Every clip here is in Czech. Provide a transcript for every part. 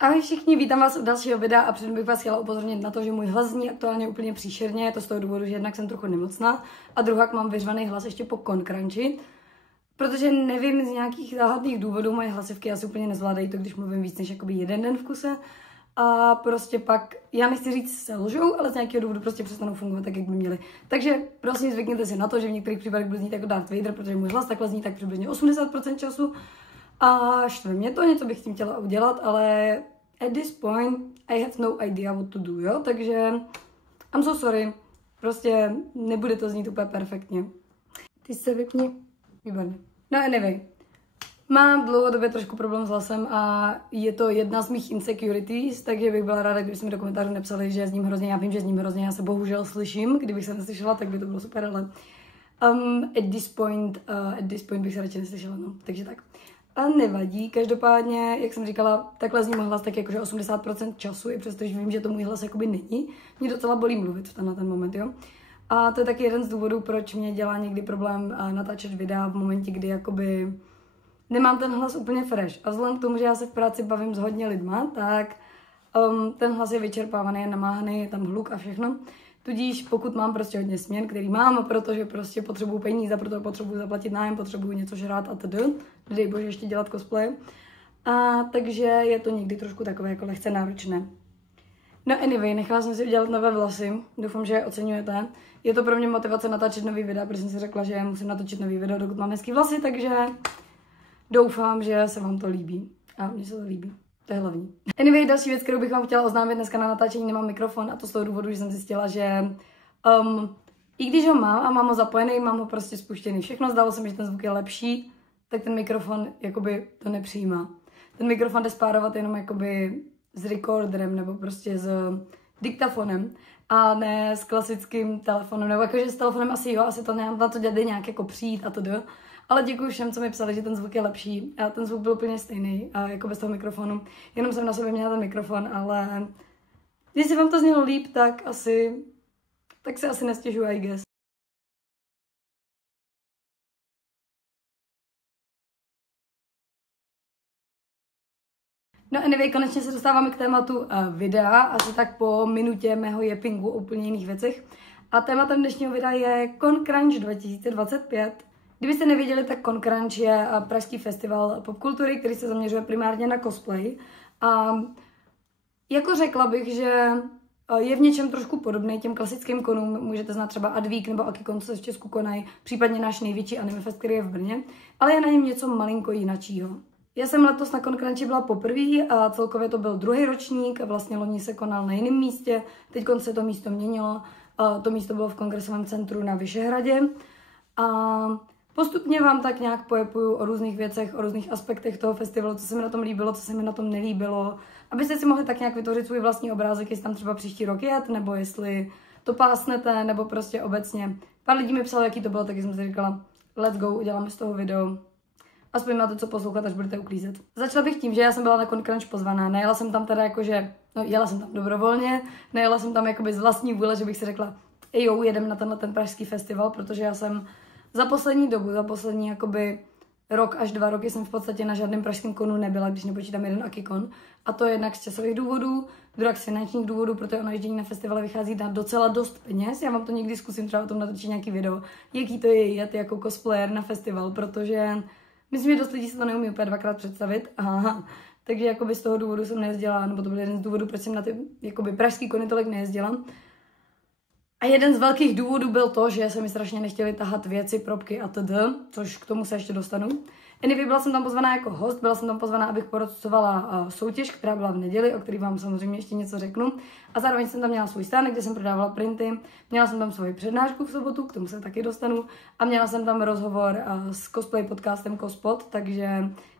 Ahoj všichni, vítám vás u dalšího videa a předtím bych vás chtěla upozornit na to, že můj hlas zní aktuálně úplně příšerně, je to z toho důvodu, že jednak jsem trochu nemocná a druhak mám vyřvaný hlas ještě po concrunchi, protože nevím, z nějakých záhadných důvodů moje hlasivky asi úplně nezvládají to, když mluvím víc než jakoby jeden den v kuse a prostě pak, já nechci říct selžou, ale z nějakého důvodu prostě přestanou fungovat tak, jak by měly. Takže prosím zvykněte si na to, že v některých případech budu znít jako Darth Vader, protože můj hlas takhle zní tak přibližně 80% času. A štve mě to, něco bych s tím chtěla udělat, ale at this point I have no idea what to do, jo? Takže I'm so sorry, prostě nebude to znít úplně perfektně. Ty se vypni, výborně. No anyway, mám dlouhodobě trošku problém s hlasem a je to jedna z mých insecurities, takže bych byla ráda, kdybyste mi do komentářů napsali, že zním hrozně, já vím, že zním hrozně, já se bohužel slyším, kdybych se neslyšela, tak by to bylo super, ale at this point bych se radši neslyšela, no, takže tak. A nevadí, každopádně, jak jsem říkala, takhle zní můj hlas tak jakože 80% času, i přesto, že vím, že to můj hlas jakoby není. Mě docela bolí mluvit v ten moment, jo. A to je taky jeden z důvodů, proč mě dělá někdy problém natáčet videa v momentě, kdy jakoby nemám ten hlas úplně fresh. A vzhledem k tomu, že já se v práci bavím s hodně lidma, tak ten hlas je vyčerpávaný, je namáhaný, je tam hluk a všechno. Tudíž pokud mám prostě hodně směn, který mám, protože prostě potřebuju peníze, proto potřebuju zaplatit nájem, potřebuju něco žrát a td. Dej bože ještě dělat cosplay. A takže je to někdy trošku takové jako lehce náročné. No anyway, nechala jsem si udělat nové vlasy, doufám, že je oceňujete. Je to pro mě motivace natáčet nový videa, protože jsem si řekla, že musím natočit nový video, dokud mám hezký vlasy, takže doufám, že se vám to líbí. A mně se to líbí. To je hlavní. Anyway, další věc, kterou bych vám chtěla oznámit, dneska na natáčení nemám mikrofon a to z toho důvodu, že jsem zjistila, že i když ho mám a mám ho zapojený, mám ho prostě spuštěný všechno, zdálo se mi, že ten zvuk je lepší, tak ten mikrofon jakoby to nepřijímá. Ten mikrofon jde spárovat jenom jakoby s recorderem nebo prostě s diktafonem a ne s klasickým telefonem, nebo jakože s telefonem asi jo, asi to nemám na to jde nějak jako přijít a to jde. Ale děkuji všem, co mi psali, že ten zvuk je lepší. A ten zvuk byl úplně stejný, jako bez toho mikrofonu. Jenom jsem na sobě měla ten mikrofon, ale když si vám to znělo líp, tak se asi nestěžuji, I guess. No anyway, konečně se dostáváme k tématu videa, asi tak po minutě mého jepingu o úplně jiných věcech. A tématem dnešního videa je Concrunch 2025. Kdybyste nevěděli, tak Concrunch je pražský festival popkultury, který se zaměřuje primárně na cosplay. A jako řekla bych, že je v něčem trošku podobný těm klasickým konům. Můžete znát třeba Adweek nebo Akikon, co se v Česku konají, případně náš největší Animefest, který je v Brně, ale je na něm něco malinko jinačího. Já jsem letos na Concrunchi byla poprvé a celkově to byl druhý ročník a vlastně loni se konal na jiném místě, teď se to místo měnilo, to místo bylo v kongresovém centru na Vyšehradě a postupně vám tak nějak pojepuju o různých věcech, o různých aspektech toho festivalu, co se mi na tom líbilo, co se mi na tom nelíbilo, abyste si mohli tak nějak vytvořit svůj vlastní obrázek, jestli tam třeba příští rok jet, nebo jestli to pásnete, nebo prostě obecně. Pár lidí mi psalo, jaký to bylo, tak jsem si říkala, let's go, uděláme z toho video. Aspoň máte co poslouchat, až budete uklízet. Začala bych tím, že já jsem byla na Concrunch pozvaná. Nejela jsem tam teda jakože, no jela jsem tam dobrovolně, nejela jsem tam jakoby z vlastní vůle, že bych si řekla, jo, jedem na ten pražský festival, protože já jsem za poslední dobu, za poslední jakoby rok až 2 roky jsem v podstatě na žádném pražském konu nebyla, když nepočítám jeden Akikon. A to je jednak z časových důvodů, druhak z finančních důvodů, protože ono ježdění na festivale vychází na docela dost peněz. Já vám to někdy zkusím třeba o tom natočit nějaký video, jaký to je jet jako cosplayer na festival, protože myslím, že dost lidí se to neumí úplně 2krát představit. Aha. Takže jakoby z toho důvodu jsem nejezdila, nebo to byl jeden z důvodů, proč jsem na ty jakoby pražský kony tolik nejezdila. A jeden z velkých důvodů byl to, že se mi strašně nechtěli tahat věci, probky a td., což k tomu se ještě dostanu. Anyway, byla jsem tam pozvaná jako host, byla jsem tam pozvaná, abych porozcovala soutěž, která byla v neděli, o který vám samozřejmě ještě něco řeknu. A zároveň jsem tam měla svůj stánek, kde jsem prodávala printy, měla jsem tam svoji přednášku v sobotu, k tomu se taky dostanu, a měla jsem tam rozhovor s cosplay podcastem Cospod, takže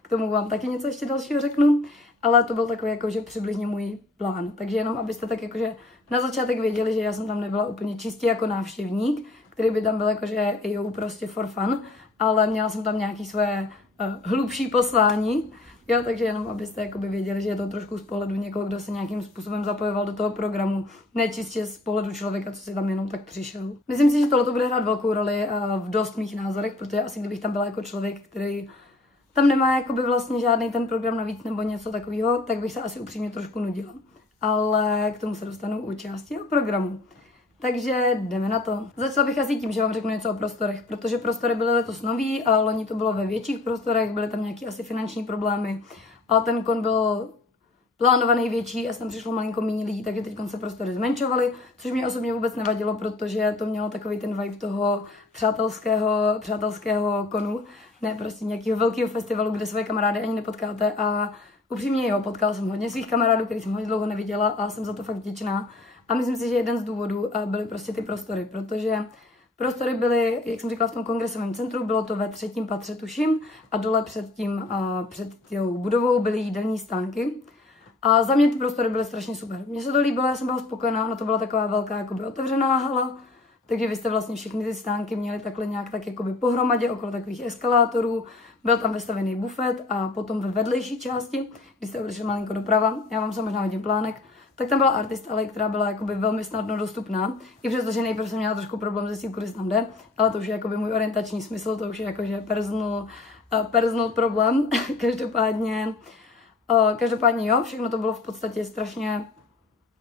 k tomu vám taky něco ještě dalšího řeknu. Ale to byl takový jakože přibližně můj plán. Takže jenom abyste tak jakože na začátek věděli, že já jsem tam nebyla úplně čistě jako návštěvník, který by tam byl jakože jo, prostě for fun, ale měla jsem tam nějaký svoje hlubší poslání. Jo, takže jenom abyste jakoby věděli, že je to trošku z pohledu někoho, kdo se nějakým způsobem zapojoval do toho programu, ne čistě z pohledu člověka, co si tam jenom tak přišel. Myslím si, že tohle bude hrát velkou roli v dost mých názorech, protože asi kdybych tam byla jako člověk, který tam nemá jakoby vlastně žádný ten program navíc nebo něco takového, tak bych se asi upřímně trošku nudila. Ale k tomu se dostanu u části o programu. Takže jdeme na to. Začala bych asi tím, že vám řeknu něco o prostorech, protože prostory byly letos nový a loni to bylo ve větších prostorech, byly tam nějaké asi finanční problémy, ale ten kon byl plánovaný větší a tam přišlo malinko méně lidí, takže teď se prostory zmenšovaly, což mě osobně vůbec nevadilo, protože to mělo takový ten vibe toho přátelského konu, ne prostě nějakého velkého festivalu, kde své kamarády ani nepotkáte a upřímně jo, potkala jsem hodně svých kamarádů, který jsem hodně dlouho neviděla a jsem za to fakt vděčná. A myslím si, že jeden z důvodů byly prostě ty prostory, protože prostory byly, jak jsem říkala, v tom kongresovém centru, bylo to ve 3. patře tuším a dole před tou budovou byly jídelní stánky. A za mě ty prostory byly strašně super. Mně se to líbilo, já jsem byla spokojená, no to byla taková velká jakoby otevřená hala, takže vy jste vlastně všechny ty stánky měli takhle nějak tak jakoby pohromadě okolo takových eskalátorů. Byl tam vystavený bufet a potom ve vedlejší části, když jste odešli malinko doprava, já vám se možná hodím plánek, tak tam byla Artist Alley, která byla jakoby velmi snadno dostupná. I přesto, že nejprve jsem měla trošku problém zjistit, kudy se tam jde, ale to už je jakoby můj orientační smysl, to už je jakože personal problém. Každopádně jo, všechno to bylo v podstatě strašně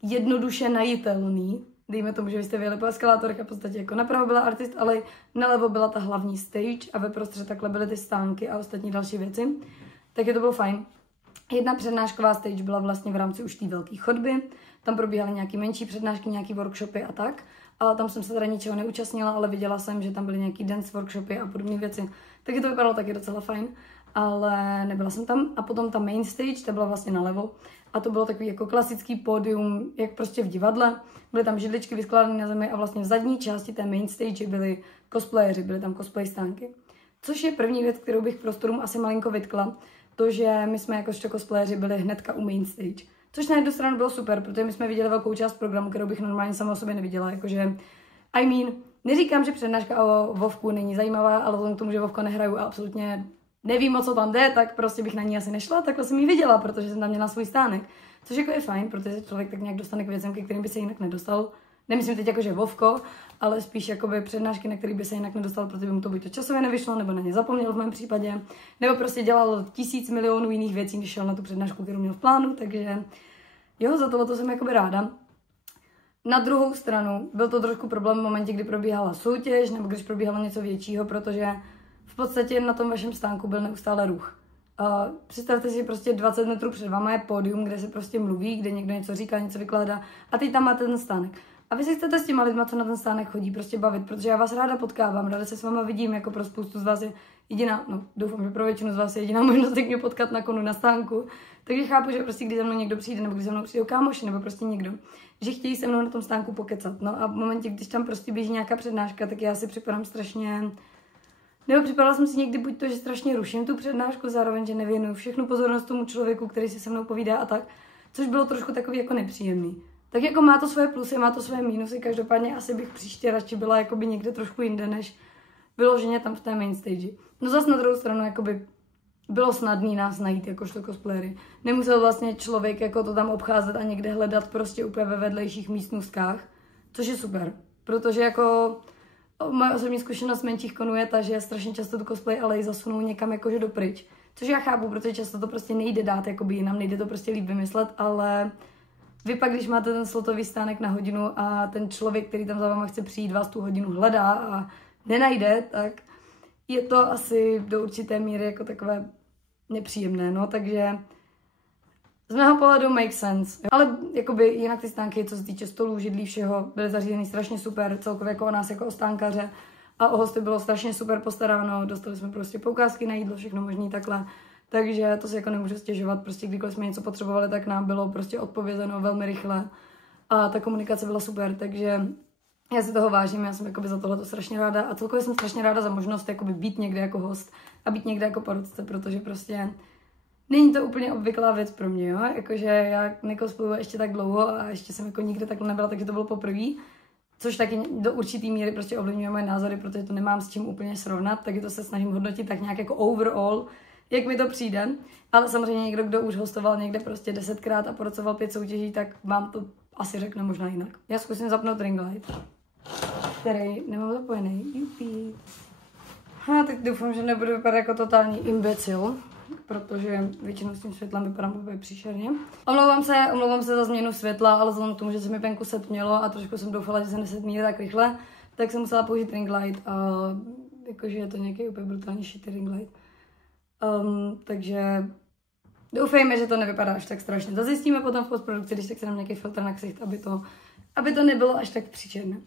jednoduše najitelný. Dejme tomu, že vy jste vyjeli po eskalátorech a v podstatě jako napravo byla Artist Alley, nalevo byla ta hlavní stage a ve prostřed takhle byly ty stánky a ostatní další věci. Takže to bylo fajn. Jedna přednášková stage byla vlastně v rámci už té velké chodby, tam probíhaly nějaké menší přednášky, nějaké workshopy a tak, ale tam jsem se teda ničeho neúčastnila, ale viděla jsem, že tam byly nějaké dance workshopy a podobné věci, takže to vypadalo taky docela fajn, ale nebyla jsem tam. A potom ta main stage, ta byla vlastně nalevo a to bylo takový jako klasický pódium, jak prostě v divadle, byly tam židličky vyskládané na zemi a vlastně v zadní části té main stage byli cosplayeři, byly tam cosplay stánky, což je první věc, kterou bych prostorům asi malinko vytkla. To, že my jsme jakožto cosplayeři byli hnedka u main stage. Což na jednu stranu bylo super, protože my jsme viděli velkou část programu, kterou bych normálně sama o sobě neviděla. Jakože, neříkám, že přednáška o Vovku není zajímavá, ale vzhledem k tomu, že Vovko nehraju a absolutně nevím, o co tam jde, tak prostě bych na ní asi nešla, takhle jsem ji viděla, protože jsem tam měla svůj stánek. Což jako je fajn, protože se člověk tak nějak dostane k věcem, ke kterým by se jinak nedostal. Nemyslím teď jako, že Vovko, ale spíš jakoby přednášky, na který by se jinak nedostal, protože by mu to buď to časově nevyšlo, nebo na ně zapomněl v mém případě, nebo prostě dělal 1000 milionů jiných věcí, než šel na tu přednášku, kterou měl v plánu, takže jo, za tohle jsem jakoby ráda. Na druhou stranu byl to trošku problém v momentě, kdy probíhala soutěž, nebo když probíhalo něco většího, protože v podstatě na tom vašem stánku byl neustále ruch. Představte si, prostě 20 metrů před váma je pódium, kde se prostě mluví, kde někdo něco říká, něco vykládá a teď tam máte ten stánek. A vy se chcete s těma lidma, co na ten stánek chodí, prostě bavit, protože já vás ráda potkávám, ráda se s váma vidím, jako pro spoustu z vás je jediná, no doufám, že pro většinu z vás je jediná možnost mě potkat na konu, na stánku. Takže chápu, že prostě když za mnou někdo přijde, nebo když za mnou přijdou kámoši, nebo prostě někdo, že chtějí se mnou na tom stánku pokecat. No a v momentě, když tam prostě běží nějaká přednáška, tak já si připadám strašně. Nebo připadala jsem si někdy buď to, že strašně ruším tu přednášku, zároveň, že nevěnuju všechnu pozornost tomu člověku, který si se mnou povídá a tak, což bylo trošku takový jako nepříjemný. Tak jako má to svoje plusy, má to svoje mínusy, každopádně asi bych příště radši byla jakoby někde trošku jinde, než vyloženě tam v té main stage. No zas na druhou stranu jakoby bylo snadný nás najít jakožto cosplayery. Nemusel vlastně člověk jako to tam obcházet a někde hledat prostě úplně ve vedlejších místnostkách, což je super, protože jako moje osobní zkušenost menších konů je ta, že strašně často tu cosplay ale zasunou někam jakože dopryč, což já chápu, protože často to prostě nejde dát jakoby jinam, nejde to prostě líp vymyslet, ale vy pak, když máte ten slotový stánek na hodinu a ten člověk, který tam za váma chce přijít, vás tu hodinu hledá a nenajde, tak je to asi do určité míry jako takové nepříjemné, no, takže z mého pohledu make sense. Ale jakoby jinak ty stánky, co se týče stolů, židlí, všeho, byly zařízeny strašně super, celkově jako o nás jako o stánkaře a o hosty bylo strašně super postaráno, dostali jsme prostě poukázky na jídlo, všechno možný takhle. Takže to si jako nemůžu stěžovat, prostě kdykoliv jsme něco potřebovali, tak nám bylo prostě odpovězeno velmi rychle a ta komunikace byla super, takže já si toho vážím, já jsem jakoby za tohle strašně ráda a celkově jsem strašně ráda za možnost jakoby být někde jako host a být někde jako porotce, protože prostě není to úplně obvyklá věc pro mě, jo, jakože já nekospluju ještě tak dlouho a ještě jsem jako nikde takhle nebyla, takže to bylo poprvé, což taky do určitý míry prostě ovlivňuje moje názory, protože to nemám s čím úplně srovnat, taky to se snažím hodnotit tak nějak jako overall, jak mi to přijde, ale samozřejmě někdo, kdo už hostoval někde prostě 10krát a porocoval 5 soutěží, tak vám to asi řekne možná jinak. Já zkusím zapnout ring light, který nemám zapojený. Jupi. Tak doufám, že nebudu vypadat jako totální imbecil. protože většinou s tím světlem vypadám úplně příšerně. Omlouvám se za změnu světla, ale vzhledem k tomu, že se mi venku setmělo a trošku jsem doufala, že se nesetmí tak rychle, tak jsem musela použít ring light a jakože je to nějaký úplně brutální shitty ring light. Takže doufejme, že to nevypadá až tak strašně. To zjistíme potom v postprodukci, když tak se dám nějaký filtr na ksicht, aby to nebylo až tak příčerné.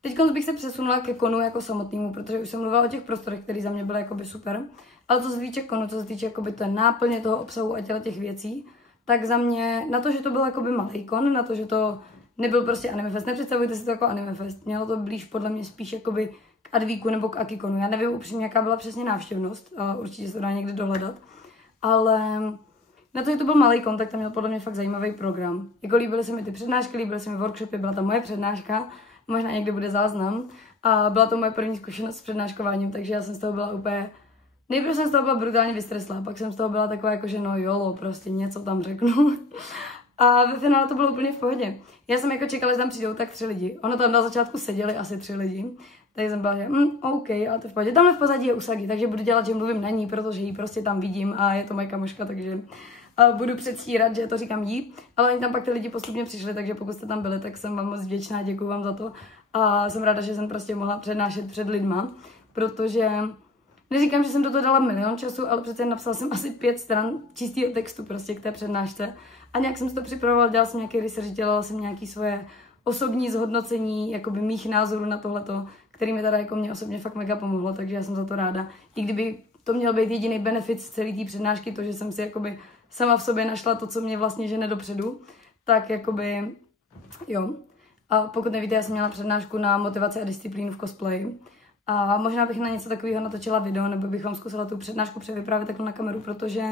Teď bych se přesunula ke konu jako samotnému, protože už jsem mluvila o těch prostorech, které za mě byly jakoby super. Ale co se týče konu, co se týče jakoby té náplně toho obsahu a těch věcí, tak za mě, na to, že to byl jakoby malý kon, na to, že to nebyl prostě Anime Fest, nepředstavujte si to jako Anime Fest, mělo to blíž podle mě spíš jakoby k Advíku nebo k Akikonu. Já nevím upřímně, jaká byla přesně návštěvnost, určitě se to dá někde dohledat, ale na to, že to byl malý kon, tak tam měl podle mě fakt zajímavý program. Jako líbily se mi ty přednášky, líbily se mi workshopy, byla tam moje přednáška, možná někde bude záznam. A byla to moje první zkušenost s přednáškováním, takže já jsem z toho byla úplně... Nejprve jsem z toho byla brutálně vystreslá, pak jsem z toho byla taková jako, že no jolo, prostě něco tam řeknu. A ve finále to bylo úplně v pohodě. Já jsem jako čekala, že tam přijdou tak 3 lidi. Ono tam na začátku seděli asi 3 lidi. Takže jsem byla, že OK, ale to v pohodě. Tamhle v pozadí je Usagi, takže budu dělat, že mluvím na ní, protože ji prostě tam vidím a je to moje kamoška, takže budu předstírat, že to říkám jí. Ale oni tam pak ty lidi postupně přišli, takže pokud jste tam byli, tak jsem vám moc vděčná, děkuji vám za to. A jsem ráda, že jsem prostě mohla přednášet před lidma, protože neříkám, že jsem do toho dala milion času, ale přece napsala jsem asi 5 stran čistého textu prostě k té přednášce. A nějak jsem si to připravovala, dělala jsem nějaký research, dělala jsem nějaké svoje osobní zhodnocení, jakoby mých názorů na tohleto, který mi teda jako mě osobně fakt mega pomohlo, takže já jsem za to ráda. I kdyby to měl být jediný benefit z celé té přednášky, to, že jsem si jakoby sama v sobě našla to, co mě vlastně žene dopředu, tak jakoby jo. A pokud nevíte, já jsem měla přednášku na motivaci a disciplínu v cosplayi. A možná bych na něco takového natočila video, nebo bych vám zkusila tu přednášku převyprávět takhle na kameru, protože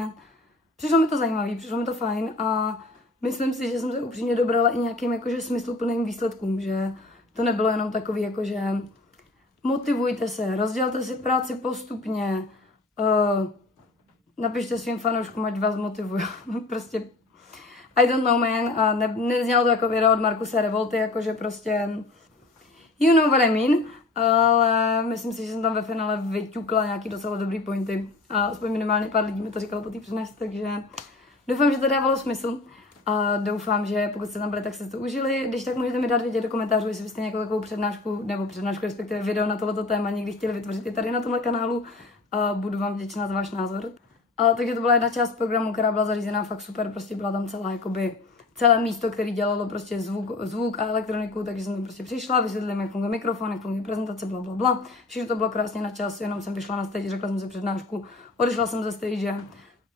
přišlo mi to zajímavý, přišlo mi to fajn a myslím si, že jsem se upřímně dobrala i nějakým jakože smysluplným výsledkům, že to nebylo jenom takový jakože motivujte se, rozdělte si práci postupně, napište svým fanouškům, ať vás motivují. Prostě I don't know, man. A neznělo to jako video od Markuse Revolty, jakože prostě you know what I mean. Ale myslím si, že jsem tam ve finále vyťukla nějaký docela dobrý pointy. A aspoň minimálně pár lidí mi to říkalo po té přednášce, takže doufám, že to dávalo smysl. A doufám, že pokud jste tam byli, tak jste to užili. Když tak můžete mi dát vědět do komentářů, jestli byste nějakou takovou přednášku, respektive video na tohleto téma někdy chtěli vytvořit i tady na tomhle kanálu. A budu vám vděčná za váš názor. Takže to byla jedna část programu, která byla zařízená fakt super, prostě byla tam celé místo, které dělalo prostě zvuk a elektroniku, takže jsem tam prostě přišla, vysvětlila, jak funguje mikrofon, jak funguje prezentace, bla, bla, bla. Všechno to bylo krásně na čas, jenom jsem vyšla na stage, řekla jsem si přednášku, odešla jsem ze stage,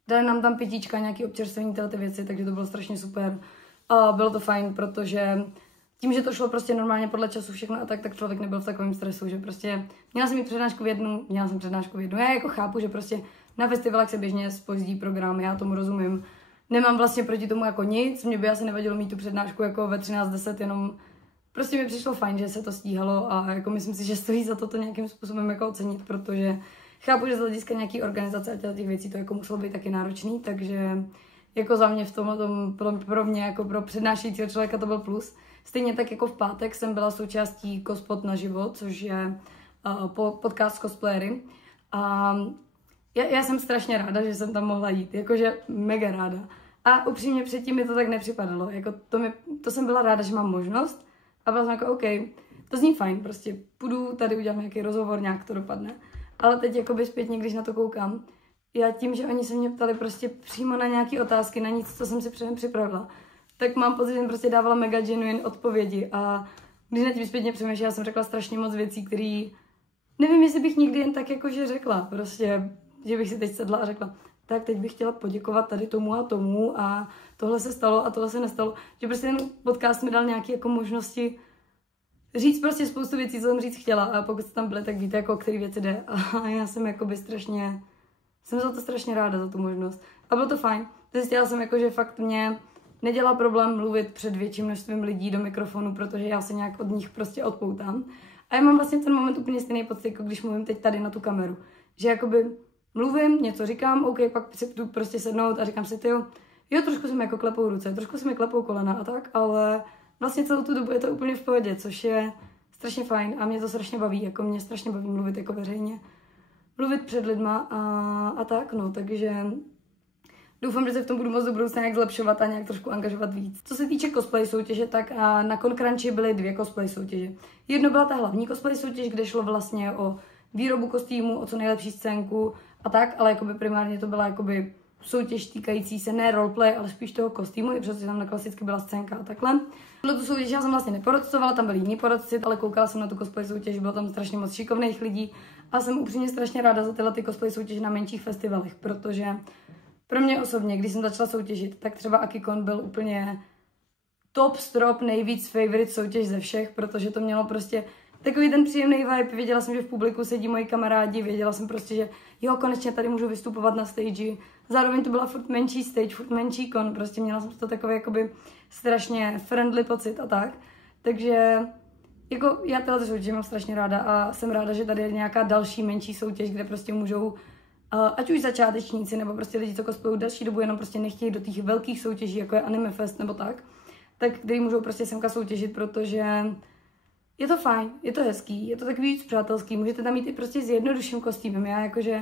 dali nám tam pitíčka, nějaký občerstvení, ty věci, takže to bylo strašně super. A bylo to fajn, protože tím, že to šlo prostě normálně podle času všechno a tak člověk nebyl v takovém stresu, že prostě měla jsem přednášku v jednu. Já jako chápu, že prostě na festivalech se běžně zpozdí program, já tomu rozumím. Nemám vlastně proti tomu jako nic, mě by asi nevadilo mít tu přednášku jako ve 13:10, jenom prostě mi přišlo fajn, že se to stíhalo a jako myslím si, že stojí za to nějakým způsobem jako ocenit, protože chápu, že z hlediska nějaký organizace a těch věcí to jako muselo být taky náročný, takže jako za mě v tom pro mě jako pro přednášejícího člověka to byl plus. Stejně tak jako v pátek jsem byla součástí Cospod naživo, což je podcast s cosplayery. A já jsem strašně ráda, že jsem tam mohla jít, jakože mega ráda. A upřímně předtím mi to tak nepřipadalo, jako to jsem byla ráda, že mám možnost a byla jsem jako OK, to zní fajn, prostě půjdu, tady udělám nějaký rozhovor, nějak to dopadne. Ale teď jakoby zpětně, když na to koukám, já tím, že oni se mě ptali prostě přímo na nějaké otázky, na nic, co jsem si předem připravila, tak mám pocit, že jsem prostě dávala mega genuine odpovědi a když na tím zpětně přemýšlela, já jsem řekla strašně moc věcí, které nevím, jestli bych nikdy jen tak jakože řekla, prostě, že bych si teď sedla a řekla, tak teď bych chtěla poděkovat tady tomu a tohle se stalo a tohle se nestalo, že prostě ten podcast mi dal nějaké jako možnosti říct prostě spoustu věcí, co jsem říct chtěla a pokud jste tam byli, tak víte, jako o který věci jde a já jsem jakoby jsem za to strašně ráda, za tu možnost a bylo to fajn. Zjistila jsem jako, že fakt mě nedělá problém mluvit před větším množstvím lidí do mikrofonu, protože já se nějak od nich prostě odpoutám. A já mám vlastně ten moment úplně stejný pocit, jako když mluvím teď tady na tu kameru. Že jakoby mluvím, něco říkám, OK, pak si jdu prostě sednout a říkám si, jo, trošku se mi jako klepou ruce, trošku se mi klepou kolena a tak, ale vlastně celou tu dobu je to úplně v pohodě, což je strašně fajn a mě to strašně baví, jako mě strašně baví mluvit jako veřejně. Mluvit před lidma a tak, no, takže Doufám, že se v tom budu moc do budoucna nějak zlepšovat a nějak trošku angažovat víc. Co se týče cosplay soutěže, tak na Concrunchi byly 2 cosplay soutěže. Jedno byla ta hlavní cosplay soutěž, kde šlo vlastně o výrobu kostýmu, o co nejlepší scénku a tak, ale jakoby primárně to byla jakoby soutěž týkající se ne roleplay, ale spíš toho kostýmu, i protože tam na klasicky byla scénka a takhle. Bylo tu soutěž, já jsem vlastně neporodcovala, tam byli jiní porodci, ale koukala jsem na tu cosplay soutěž, bylo tam strašně moc šikovných lidí a jsem upřímně strašně ráda za tyhle ty cosplay soutěže na menších festivalech, protože pro mě osobně, když jsem začala soutěžit, tak třeba Akikon byl úplně top strop, nejvíc favorite soutěž ze všech, protože to mělo prostě takový ten příjemný vibe. Věděla jsem, že v publiku sedí moji kamarádi, věděla jsem prostě, že jo, konečně tady můžu vystupovat na stage. Zároveň to byla furt menší stage, furt menší kon, prostě měla jsem to takový jakoby strašně friendly pocit a tak. Takže jako já tyhle soutěže mám strašně ráda a jsem ráda, že tady je nějaká další menší soutěž, kde prostě můžou ať už začátečníci nebo prostě lidi, co cosplayují delší dobu, jenom prostě nechtějí do těch velkých soutěží, jako je Anime Fest nebo tak který můžou prostě semka soutěžit, protože je to fajn, je to hezký, je to takový víc přátelský, můžete tam mít i prostě s jednodušším kostýmem. Já jakože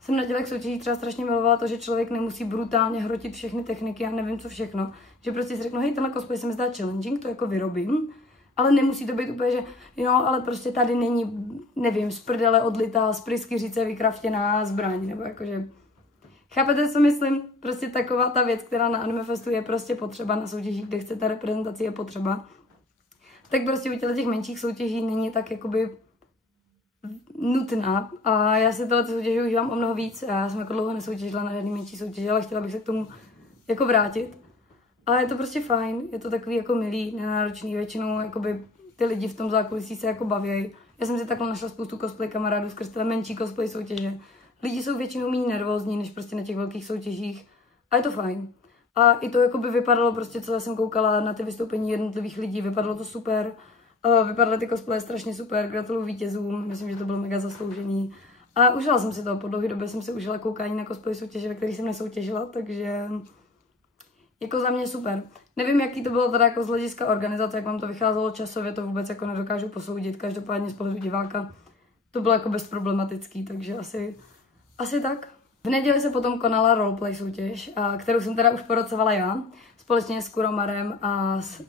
jsem na těch soutěžích třeba strašně milovala to, že člověk nemusí brutálně hrotit všechny techniky a nevím co všechno, že prostě si řeknu, hej, tenhle cosplay se mi zdá challenging, to jako vyrobím, ale nemusí to být úplně, že jo, ale prostě tady není, nevím, z prdele odlitá, z pryskyřice vykraftěná zbraň, nebo jakože, chápete, co myslím? Prostě taková ta věc, která na Anime Festu je prostě potřeba, na soutěžích, kde chce ta reprezentace je potřeba, tak prostě u těch menších soutěží není tak jakoby nutná a já si tyhle soutěže užívám o mnoho víc a já jsem jako dlouho nesoutěžila na žádný menší soutěže, ale chtěla bych se k tomu jako vrátit. A je to prostě fajn, je to takový jako milý, nenáročný, většinou jakoby ty lidi v tom zákulisí se jako baví. Já jsem si takhle našla spoustu cosplay kamarádů skrz tyhle menší cosplay soutěže. Lidi jsou většinou méně nervózní než prostě na těch velkých soutěžích a je to fajn. A i to jakoby vypadalo prostě, co já jsem koukala na ty vystoupení jednotlivých lidí, vypadalo to super. Vypadaly ty cosplaye strašně super, gratuluju vítězům, myslím, že to bylo mega zasloužený. A užila jsem si to, po dlouhé době jsem si užila koukání na cosplay soutěže, ve kterých jsem nesoutěžila, takže jako za mě super. Nevím, jaký to bylo teda jako z hlediska organizace, jak vám to vycházelo časově, to vůbec jako nedokážu posoudit, každopádně z pohledu diváka to bylo jako bezproblematický, takže asi tak. V neděli se potom konala roleplay soutěž, kterou jsem teda už porocovala já, společně s Kuromarem a s...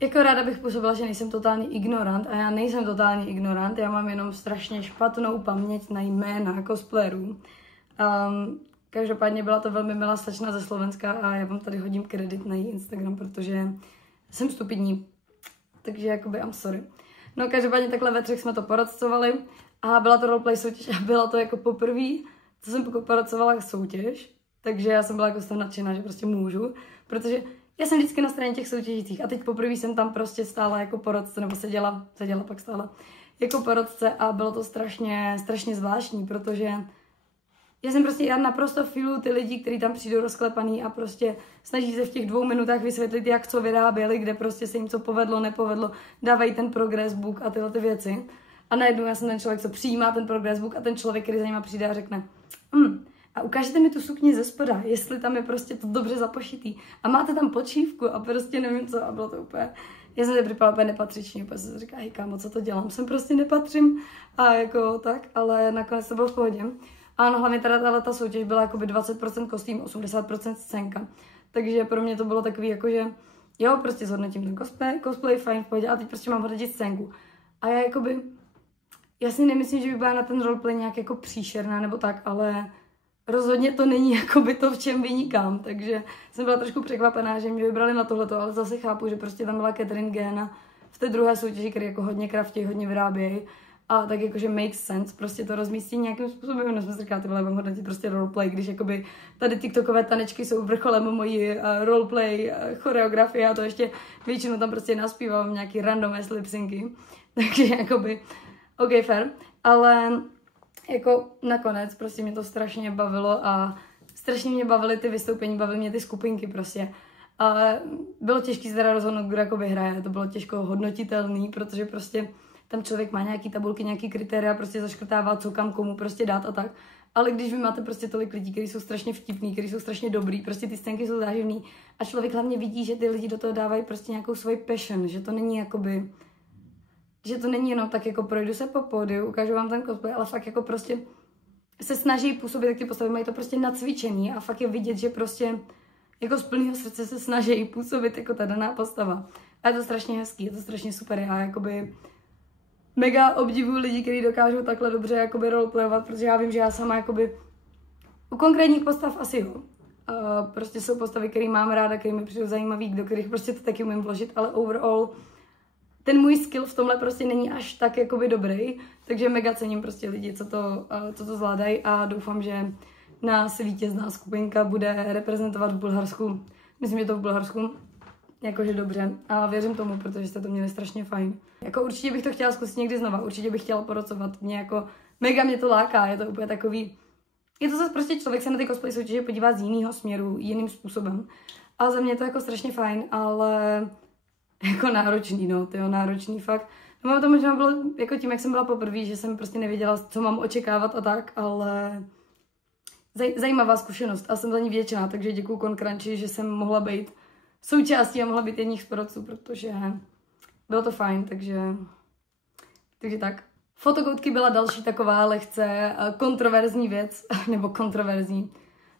Jako ráda bych působila, že nejsem totální ignorant a já nejsem totální ignorant, já mám jenom strašně špatnou paměť na jména cosplayerů. Každopádně byla to velmi milá slečna ze Slovenska a já vám tady hodím kredit na její Instagram, protože jsem stupidní, takže jakoby I'm sorry. No každopádně takhle ve 3 jsme to porocovali a byla to roleplay soutěž a byla to jako poprvé, co jsem porocovala soutěž, takže já jsem byla jako z toho nadšená, že prostě můžu, protože já jsem vždycky na straně těch soutěžících a teď poprvé jsem tam prostě stála jako porodce, nebo seděla pak stála jako porodce a bylo to strašně zvláštní, protože já naprosto filuju ty lidi, kteří tam přijdou rozklepaný a prostě snaží se v těch 2 minutách vysvětlit, jak co vyráběli, kde prostě se jim co povedlo, nepovedlo, dávají ten progress book a tyhle ty věci. A najednou já jsem ten člověk, co přijímá ten progress book a ten člověk, který za nima přijde a řekne a ukážete mi tu sukni ze spoda, jestli tam je prostě to dobře zapošitý a máte tam počívku a prostě nevím co a bylo to úplně, já jsem se připadala úplně nepatřičně, úplně jsem si říkala, hej kámo, co to dělám, sem prostě nepatřím a jako tak, ale nakonec to bylo v pohodě. A no hlavně teda ta soutěž byla jakoby 20% kostým, 80% scénka, takže pro mě to bylo takový jakože, jo, prostě zhodnotím ten cosplay, fajn, v pohodě a teď prostě mám hodnotit scénku. A já si nemyslím, že by byla na ten roleplay nějak jako příšerná nebo tak, ale rozhodně to není jakoby to, v čem vynikám, takže jsem byla trošku překvapená, že mě vybrali na tohleto, ale zase chápu, že prostě tam byla Catherine Gena v té druhé soutěži, který jako hodně kraftí, hodně vyrábějí a tak jakože makes sense, prostě to rozmístí nějakým způsobem, no jsem si říkala, ty vole, mám hodnotit prostě roleplay, když jakoby tady tiktokové tanečky jsou vrcholem mojí roleplay choreografie a to ještě většinou tam prostě naspívám nějaký random lip-synky, takže jakoby OK, fair, ale jako nakonec prostě mě to strašně bavilo a strašně mě bavily ty vystoupení, bavily mě ty skupinky prostě. Ale bylo těžké se teda rozhodnout, kdo jako vyhraje, to bylo těžko hodnotitelný, protože prostě tam člověk má nějaký tabulky, nějaký kritéria, prostě zaškrtává, co kam komu prostě dát a tak. Ale když vy máte prostě tolik lidí, kteří jsou strašně vtipní, kteří jsou strašně dobrý, prostě ty scénky jsou záživný a člověk hlavně vidí, že ty lidi do toho dávají prostě nějakou svoji passion, že to není jakoby, že to není jenom tak jako projdu se po pódiu, ukážu vám ten cosplay, ale fakt jako prostě se snaží působit, tak ty postavy mají to prostě nacvičený a fakt je vidět, že prostě jako z plného srdce se snaží působit jako ta daná postava. A je to strašně hezký, je to strašně super. Já jakoby mega obdivuju lidi, kteří dokážou takhle dobře jakoby roleplayovat, protože já vím, že já sama jakoby u konkrétních postav asi jo. Prostě jsou postavy, které mám ráda, které mi přijdou zajímavý, do kterých prostě to taky umím vložit, ale overall ten můj skill v tomhle prostě není až tak jakoby dobrý, takže mega cením prostě lidi, co to zvládají a doufám, že nás vítězná skupinka bude reprezentovat v Bulharsku. Myslím, že to v Bulharsku jakože dobře a věřím tomu, protože jste to měli strašně fajn. Jako určitě bych to chtěla zkusit někdy znova, určitě bych chtěla porocovat, mega mě to láká, je to úplně takový, je to zase prostě člověk se na ty cosplay soutěže podívá z jiného směru, jiným způsobem. A za mě je to jako strašně fajn, ale jako náročný, náročný fakt. No to možná bylo jako tím, jak jsem byla poprvé, že jsem prostě nevěděla, co mám očekávat a tak, ale zajímavá zkušenost a jsem za ní vděčná, takže děkuju Concrunchy, že jsem mohla být součástí a mohla být jedních z porodců, protože bylo to fajn, takže tak. Fotokoutky byla další taková lehce kontroverzní věc, nebo kontroverzní.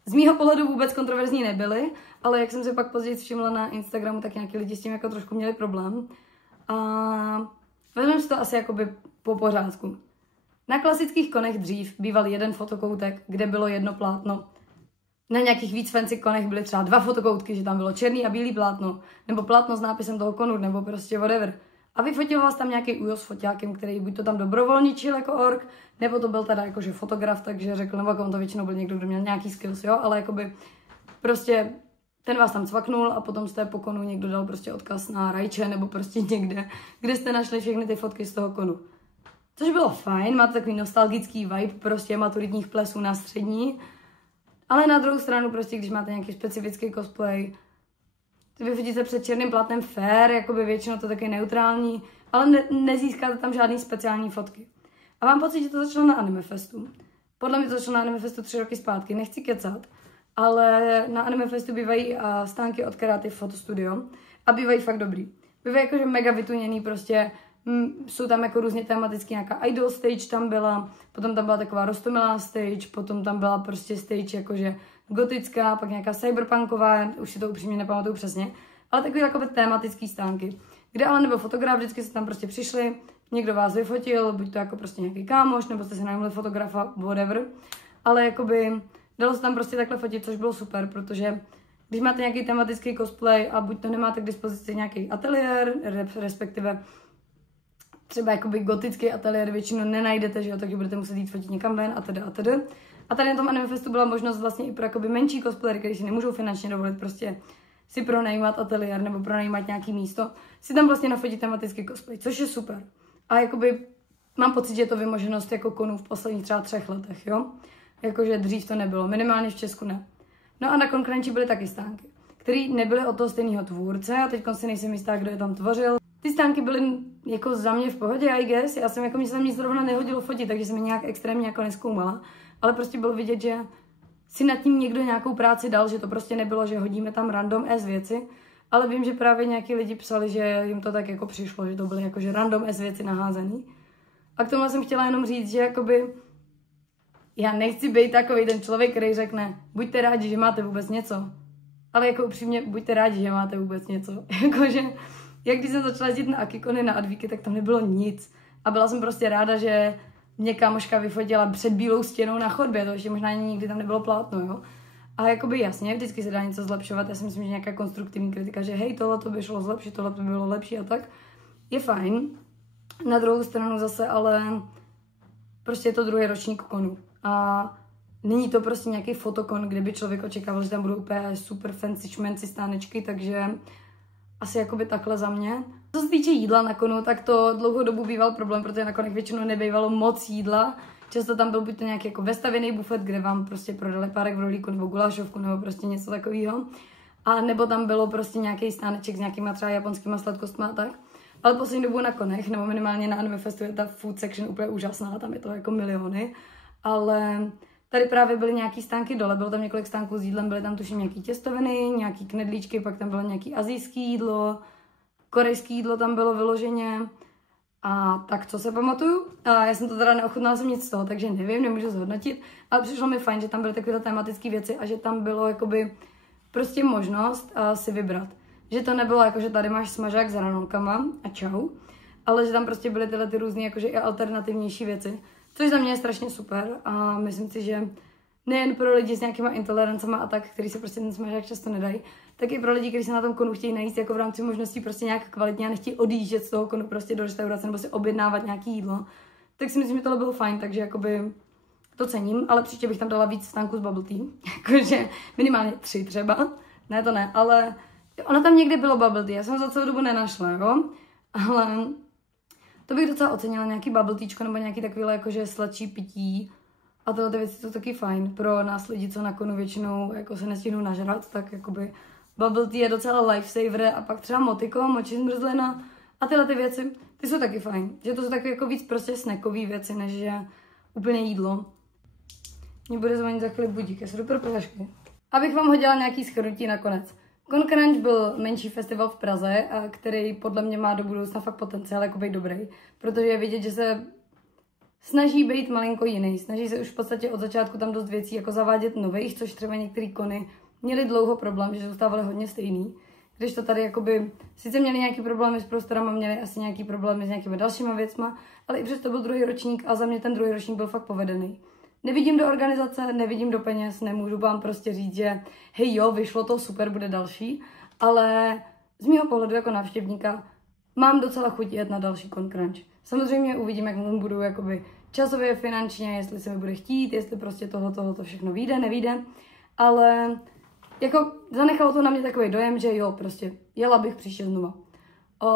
Z mýho pohledu vůbec kontroverzní nebyly, ale jak jsem se pak později všimla na Instagramu, tak nějaký lidi s tím jako trošku měli problém. A vezmeme si to asi jakoby po pořádku. Na klasických konech dřív býval jeden fotokoutek, kde bylo jedno plátno. Na nějakých víc fancy konech byly třeba 2 fotokoutky, že tam bylo černý a bílý plátno, nebo plátno s nápisem toho konu, nebo prostě whatever. A vyfotil vás tam nějaký ujo s foťákem, který buď to tam dobrovolničil jako ork, nebo to byl teda jakože fotograf, takže řekl, nebo jako on to většinou byl někdo, kdo měl nějaký skills, jo, ale jakoby prostě ten vás tam cvaknul a potom z té po konu někdo dal prostě odkaz na rajče nebo prostě někde, kde jste našli všechny ty fotky z toho konu. Což bylo fajn, má to takový nostalgický vibe prostě maturitních plesů na střední, ale na druhou stranu prostě, když máte nějaký specifický cosplay, vyfotíte před černým plátnem fair, jakoby většinou to taky neutrální, ale nezískáte tam žádný speciální fotky. A mám pocit, že to začalo na Anime Festu. Podle mě to začalo na Anime Festu 3 roky zpátky, nechci kecat, ale na Anime Festu bývají stánky od Creative Photo Studio a bývají fakt dobrý. Bývají jakože mega vytuněný prostě, jsou tam jako různě tematicky, nějaká idol stage tam byla, potom tam byla taková roztomilá stage, potom tam byla prostě stage jakože gotická, pak nějaká cyberpunková, už si to upřímně nepamatuju přesně, ale takové takové tematické stánky, kde ale nebyl fotograf, vždycky se tam prostě přišli, někdo vás vyfotil, buď to jako prostě nějaký kámoš, nebo jste si najmuli fotografa, whatever, ale jakoby dalo se tam prostě takhle fotit, což bylo super, protože když máte nějaký tematický cosplay a buď to nemáte k dispozici nějaký ateliér, respektive třeba jakoby gotický ateliér většinou nenajdete, že jo, takže budete muset jít fotit někam ven a tedy. A tady na tom Anime Festu byla možnost vlastně i pro jakoby menší cosplayery, kteří si nemůžou finančně dovolit prostě si pronajímat ateliér nebo pronajímat nějaký místo, si tam vlastně nafotit tematický cosplay, což je super. A jakoby mám pocit, že je to vymoženost jako konů v posledních třeba 3 letech, jo. Jakože dřív to nebylo, minimálně v Česku ne. No a na Concrunchy byly taky stánky, které nebyly od toho stejného tvůrce a teď si nejsem jistá, kdo je tam tvořil. Ty stánky byly jako za mě v pohodě, I guess. Já jsem jako mě se tam nic zrovna nehodilo fotit, takže jsem je nějak extrémně jako nezkoumala. Ale prostě bylo vidět, že si nad tím někdo nějakou práci dal, že to prostě nebylo, že hodíme tam random věci. Ale vím, že právě nějaký lidi psali, že jim to tak jako přišlo, že to byly jakože random věci naházený. A k tomu jsem chtěla jenom říct, že jakoby já nechci být takový ten člověk, který řekne, buďte rádi, že máte vůbec něco. Ale jako upřímně, buďte rádi, že máte vůbec něco. Jakože, jak když jsem začala jezdit na Akikony, na Advíky, tak tam nebylo nic. A byla jsem prostě ráda, že mě kámoška vyfotila před bílou stěnou na chodbě, to ještě možná nikdy tam nebylo plátno, jo. A jakoby jasně, vždycky se dá něco zlepšovat, já si myslím, že nějaká konstruktivní kritika, že hej, tohle to by šlo zlepšit, tohle by bylo lepší a tak, je fajn. Na druhou stranu zase, ale prostě je to druhý ročník konu. A není to prostě nějaký fotokon, kde by člověk očekával, že tam budou úplně super fancy šmenci stánečky, takže asi jakoby takhle za mě. Co se týče jídla na konu, tak to dlouhou dobu býval problém, protože na konech většinou nebývalo moc jídla. Často tam byl buď to nějaký jako vestavěný bufet, kde vám prostě prodali párek v rohlíku nebo gulášovku nebo prostě něco takového. A nebo tam bylo prostě nějaký stáneček s nějakýma třeba japonskýma sladkostma a tak. Ale poslední dobu na konech, nebo minimálně na Anime Festu je ta food section úplně úžasná, tam je to jako miliony. Ale tady právě byly nějaký stánky dole, bylo tam několik stánků s jídlem, byly tam tuším nějaký těstoviny, nějaký knedlíčky, pak tam bylo nějaký asijský jídlo, korejský jídlo tam bylo vyloženě A tak, co se pamatuju? A já jsem to teda neochutnala jsem nic z toho, takže nevím, nemůžu zhodnotit, ale přišlo mi fajn, že tam byly takové tematické věci a že tam bylo jakoby prostě možnost si vybrat. Že to nebylo jako, že tady máš smažák s hranolkama a čau, ale že tam prostě byly tyhle ty různé jakože i alternativnější věci, což za mě je strašně super a myslím si, že nejen pro lidi s nějakýma intolerancema a tak, který se prostě ten smažák často nedají, tak i pro lidi, kteří se na tom konu chtějí najíst jako v rámci možností prostě nějak kvalitně a nechtějí odjíždět z toho konu prostě do restaurace nebo si objednávat nějaký jídlo, tak si myslím, že tohle bylo fajn, takže jakoby to cením, ale příště bych tam dala víc stánků z bubble tea, jakože minimálně 3 třeba, ne to ne, ale ono tam někdy bylo bubble tea, já jsem za celou dobu nenašla, jo, ale to bych docela ocenila, nějaký bubble teačko nebo nějaký takovýhle jakože sladší pití. A tyhle věci jsou taky fajn pro nás lidi, co na konu většinou jako se nestihnou nažrat, tak jakoby bubble tea je docela lifesaver a pak třeba motiko, moči zmrzlina a tyhle ty věci, ty jsou taky fajn. Že to jsou taky jako víc prostě snackový věci, než že úplně jídlo. Mě bude zvonit za chvíli budík, já se jdu pro pořešky. Abych vám hodila nějaký shrnutí nakonec. Concrunch byl menší festival v Praze, který podle mě má do budoucna fakt potenciál jako být dobrý, protože je vidět, že se snaží být malinko jiný, snaží se už v podstatě od začátku tam dost věcí jako zavádět nových, což třeba některé kony měly dlouho problém, že zůstávaly hodně stejný. Když to tady jakoby, sice měli nějaký problémy s prostorama, měli asi nějaký problémy s nějakými dalšíma věcma, ale i přesto byl druhý ročník a za mě ten druhý ročník byl fakt povedený. Nevidím do organizace, nevidím do peněz, nemůžu vám prostě říct, že hej jo, vyšlo to, super, bude další, ale z mýho pohledu jako návštěvníka mám docela chuť jet na další Concrunch. Samozřejmě uvidím, jak mu budu jakoby časově, finančně, jestli se mi bude chtít, jestli prostě tohle všechno vyjde, nevyjde, ale jako zanechalo to na mě takový dojem, že jo, prostě jela bych příště znova.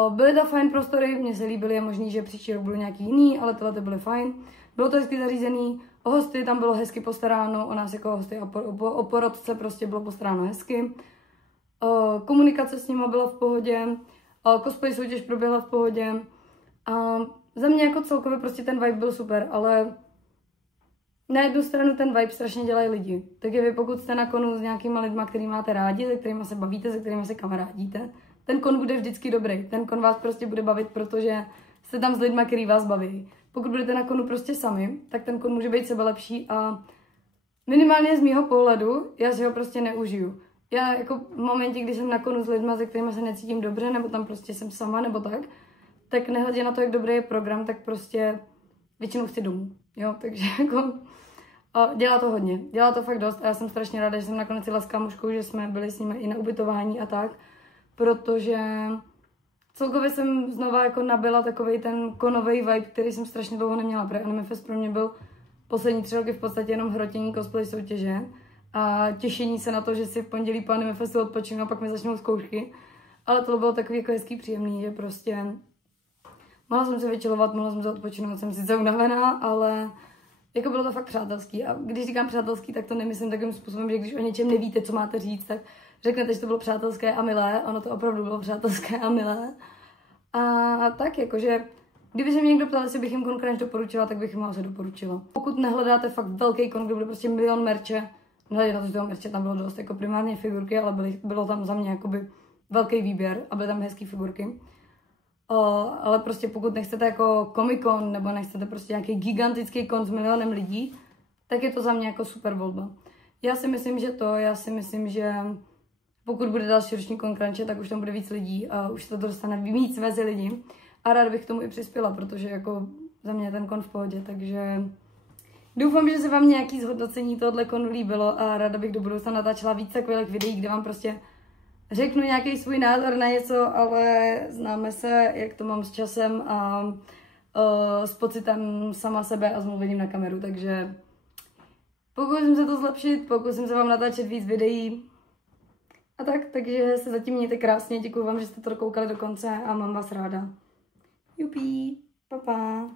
Byly to fajn prostory, mně se líbily, je možný, že příští rok budou nějaký jiný, ale tyhle byly fajn. Bylo to hezky zařízený, o hosty tam bylo hezky postaráno, o nás jako hosty a o porodce prostě bylo postaráno hezky. Komunikace s nimi byla v pohodě, cosplay soutěž proběhla v pohodě. Za mě jako celkově prostě ten vibe byl super, ale na jednu stranu ten vibe strašně dělají lidi. Takže vy pokud jste na konu s nějakýma lidma, který máte rádi, se kterými se bavíte, se kterými se kamarádíte, ten kon bude vždycky dobrý. Ten kon vás prostě bude bavit, protože jste tam s lidma, který vás baví. Pokud budete na konu prostě sami, tak ten kon může být sebelepší a minimálně z mýho pohledu já si ho prostě neužiju. Já jako v momentě, kdy jsem na konu s lidma, se kterými se necítím dobře, nebo tam prostě jsem sama, nebo tak nehledě na to, jak dobrý je program, tak prostě většinou chci domů, jo, takže jako dělá to hodně, dělá to fakt dost a já jsem strašně ráda, že jsem nakonec jela s kámoškou, že jsme byli s nimi i na ubytování a tak, protože celkově jsem znova jako nabila takovej ten konovej vibe, který jsem strašně dlouho neměla, protože Anime Fest pro mě byl poslední 3 roky v podstatě jenom hrotění cosplay soutěže a těšení se na to, že si v pondělí po Anime Festu odpočinu a pak mi začnou zkoušky, ale to bylo takový jako hezký, příjemný, že prostě mohla jsem se vyčilovat, mohla jsem se odpočinout, jsem sice unavená, ale jako bylo to fakt přátelský. A když říkám přátelský, tak to nemyslím takovým způsobem, že když o něčem nevíte, co máte říct, tak řeknete, že to bylo přátelské a milé. Ono to opravdu bylo přátelské a milé. A tak jakože, kdyby se mě někdo ptal, jestli bych jim Concrunch doporučila, tak bych jim asi doporučila. Pokud nehledáte fakt velký kon, kde bude prostě milion merče, nehledě na to, že toho merče tam bylo dost, jako primárně figurky, ale bylo tam za mě jakoby velký výběr a byly tam hezký figurky. Ale prostě pokud nechcete jako Comic-Con nebo nechcete prostě nějaký gigantický kon s milionem lidí, tak je to za mě jako super volba. Já si myslím, že pokud bude další roční Concrunche, tak už tam bude víc lidí a už se to dostane víc mezi lidi. A ráda bych k tomu i přispěla, protože jako za mě je ten kon v pohodě, takže doufám, že se vám nějaký zhodnocení tohohle konu líbilo a ráda bych do budoucna natáčela víc takových videí, kde vám prostě řeknu nějaký svůj názor na něco, ale známe se, jak to mám s časem a s pocitem sama sebe a s mluvením na kameru, takže pokusím se to zlepšit, pokusím se vám natáčet víc videí a takže se zatím mějte krásně, děkuji vám, že jste to dokoukali do konce a mám vás ráda. Jupí, pa pa.